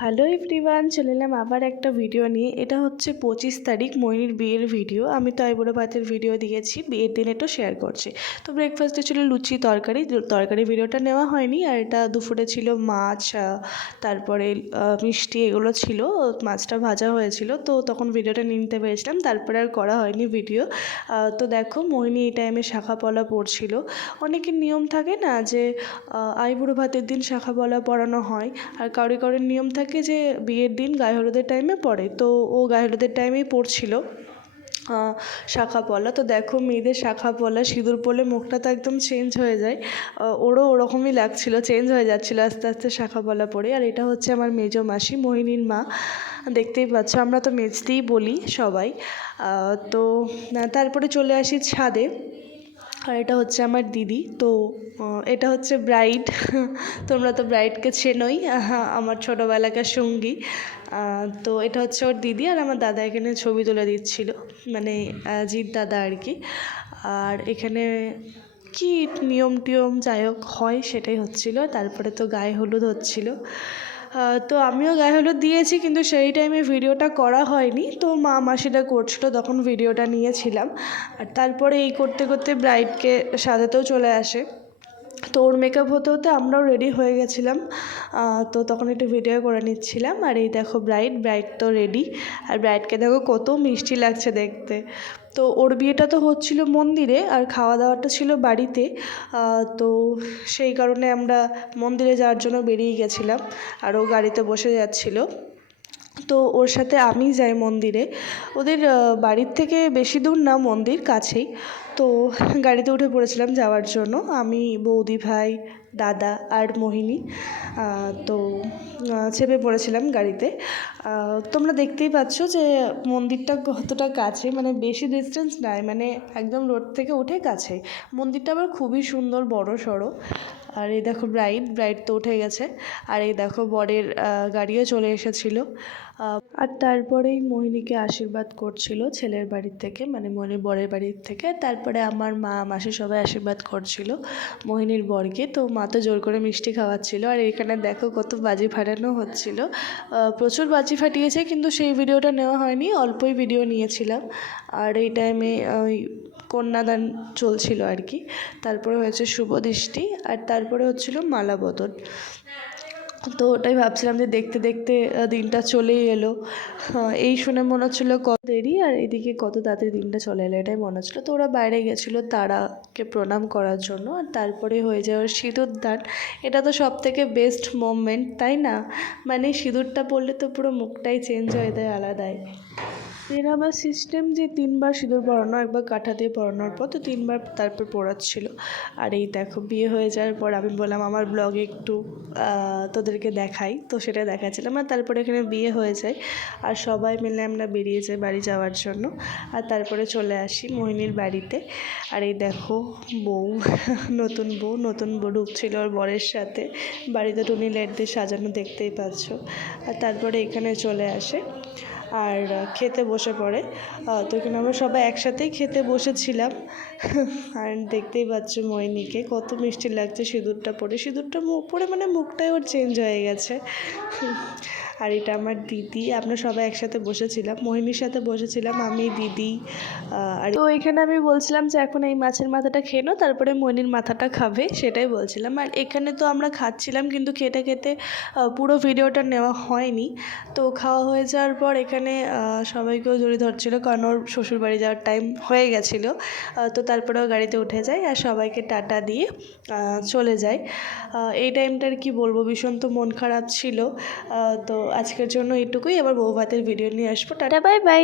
Hello everyone চলে এলাম আবার একটা ভিডিও নিয়ে। এটা হচ্ছে পঁচিশ তারিখ ময়ূরীর বিয়ের ভিডিও আমি তো আইবুড়ো ভাতের ভিডিও দিয়েছি, বিয়ের দিন একটু শেয়ার করছি। তো ব্রেকফাস্টে ছিল লুচি, তরকারি। তরকারি ভিডিওটা নেওয়া হয়নি, আর এটা দুপুরে ছিল মাছ তারপরে মিষ্টি এগুলো ছিল। মাছটা ভাজা হয়েছিল, তো তখন ভিডিওটা নিতে পেরেছিলাম। তারপরে আর করা হয়নি ভিডিও তো দেখো মোহিনী এই টাইমে শাখা পলা পড়ছিল। অনেকের নিয়ম থাকে না যে আইবুড়ো ভাতের দিন শাখা পলা পরানো হয়। আর কারোর কারোর নিয়ম থাকে যে বিয়ের দিন গায়ে হলুদের টাইমে পড়ে, তো ও গায়ে হলুদের টাইমেই পড়ছিল শাখা পলা। তো দেখো মেয়েদের শাখা পলা, সিঁদুর পরলে মুখটা তো একদম চেঞ্জ হয়ে যায়। ওরও ওরকমই লাগছিল চেঞ্জ হয়ে যাচ্ছিল আস্তে আস্তে শাখা পলা পরে। আর এটা হচ্ছে আমার মেজো মাসি, মোহিনীর মা। দেখতেই পাচ্ছ, আমরা তো মেজদিই বলি সবাই। তো তারপরে চলে আসি ছাদে। আর এটা হচ্ছে আমার দিদি, তো এটা হচ্ছে ব্রাইড তোমরা তো ব্রাইডকে চেনোই আমার ছোটোবেলাকার সঙ্গী। তো এটা হচ্ছে ওর দিদি আর আমার দাদা এখানে ছবি তুলে দিচ্ছিল মানে জিৎ দাদা আর কি। আর এখানে কি নিয়ম টিয়ম যাই হোক হয় সেটাই হচ্ছিল, তারপরে তো গায়ে হলুদ হচ্ছিল। তো আমিও গায়ে হলুদ দিয়েছি, কিন্তু সেই টাইমে ভিডিওটা করা হয়নি। তো মা মাসিটা করছিল, তখন ভিডিওটা নিয়েছিলাম। আর তারপরে এই করতে করতে ব্রাইডকে সাজাতেও চলে আসে। তো ওর মেকআপ হতে হতে আমরাও রেডি হয়ে গেছিলাম। তো তখন একটু ভিডিও করে নিচ্ছিলাম। আর এই দেখো ব্রাইড ব্রাইড তো রেডি আর ব্রাইডকে দেখো কত মিষ্টি লাগছে দেখতে। তো ওর বিয়েটা তো হচ্ছিল মন্দিরে আর খাওয়া দাওয়াটা ছিল বাড়িতে। তো সেই কারণে আমরা মন্দিরে যাওয়ার জন্য বেরিয়ে গেছিলাম। আর ও গাড়িতে বসে যাচ্ছিল। তো ওর সাথে আমি যাই মন্দিরে। ওদের বাড়ির থেকে বেশি দূর না মন্দির, কাছেই। তো গাড়িতে উঠে পড়েছিলাম যাওয়ার জন্য। আমি বৌদি ভাই, দাদা আর মোহিনী তো চেপে পড়েছিলাম গাড়িতে। তোমরা দেখতেই পাচ্ছ যে মন্দিরটা কতটা কাছে মানে বেশি ডিস্টেন্স নাই মানে একদম রোড থেকে উঠে কাছে। মন্দিরটা আবার খুবই সুন্দর, বড় সড়ো। আর এই দেখো ব্রাইড ব্রাইড তো উঠে গেছে। আর এই দেখো বরের গাড়িও চলে এসেছিল। আর তারপরেই মোহিনীকে আশীর্বাদ করছিল ছেলের বাড়ির থেকে মানে মোহিনীর বরের বাড়ির থেকে। তারপরে আমার মা, মাসি সবাই আশীর্বাদ করছিল মোহিনীর বরকে। তো মা তো জোর করে মিষ্টি খাওয়াচ্ছিল। আর এখানে দেখো কত বাজি ফাটানো হচ্ছিল। প্রচুর বাজি ফাটিয়েছে, কিন্তু সেই ভিডিওটা নেওয়া হয়নি, অল্পই ভিডিও নিয়েছিলাম। আর এই টাইমে ওই কন্যাদান চলছিল আর কি। তারপরে হয়েছে শুভ দৃষ্টি, আর তারপরে হচ্ছিল মালা বদল তো ওটাই ভাবছিলাম যে দেখতে দেখতে দিনটা চলেই এলো। হ্যাঁ, এই শুনে মনে হচ্ছিল কত দেরি আর এদিকে কত তাড়াতাড়ি দিনটা চলে এলো এটাই মনে হচ্ছিল। তো ওরা বাইরে গেছিল তারাকে প্রণাম করার জন্য আর তারপরে হয়ে যায় ওর সিঁদুর দান। এটা তো সব থেকে বেস্ট মোমেন্ট তাই না? মানে সিঁদুরটা পড়লে তো পুরো মুখটাই চেঞ্জ হয়ে যায় আলাদাই। আবার সিস্টেম যে তিনবার সিঁদুর পরানো, একবার কাঁঠা দিয়ে পরানোর পর তো তিনবার তারপর পড়াচ্ছিল। আর এই দেখো, বিয়ে হয়ে যাওয়ার পর আমি বললাম, আমার ব্লগে একটু তোদেরকে দেখাই। তো সেটা দেখাচ্ছিলাম আর তারপরে এখানে বিয়ে হয়ে যায়। আর সবাই মিলে আমরা বেরিয়ে যাই বাড়ি যাওয়ার জন্য। আর তারপরে চলে আসি মোহিনীর বাড়িতে। আর এই দেখো, বউ, নতুন বউ নতুন বউ ঢুকছিল ওর বরের সাথে। বাড়িতে টুনি লাইট দিয়ে সাজানো দেখতেই পাচ্ছ। আর তারপরে এখানে চলে আসে। আর খেতে বসে পড়ে। তো এখানে আমরা সবাই একসাথেই খেতে বসেছিলাম। আর দেখতেই পাচ্ছ ময়নিকে কত মিষ্টি লাগছে সিঁদুরটা পরে। সিঁদুরটা পরে মানে মুখটাই ওর চেঞ্জ হয়ে গেছে। আর এটা আমার দিদি, আমরা সবাই একসাথে বসেছিলাম। মোহিনীর সাথে বসেছিলাম, আমি, দিদি আর তো এখানে আমি বলছিলাম যে এখন এই মাছের মাথাটা খেয়ে নাও, তারপরে মোহিনীর মাথাটা খাবে, সেটাই বলছিলাম। আর এখানে তো আমরা খাচ্ছিলাম, কিন্তু খেতে খেতে পুরো ভিডিওটা নেওয়া হয়নি। তো খাওয়া হয়ে যাওয়ার পর এখানে আহ, সবাইকেও জড়িয়ে ধরছিল কারণ ওর শ্বশুরবাড়ি যাওয়ার টাইম হয়ে গেছিল। তো তারপরেও গাড়িতে উঠে যায় আর সবাইকে টাটা দিয়ে চলে যায়। এই টাইমটার কি বলব ভীষণ তো মন খারাপ ছিল। তো আজকের জন্য এটুকুই আবার বউ ভাতের ভিডিও নিয়ে আসব। টাটা। Bye bye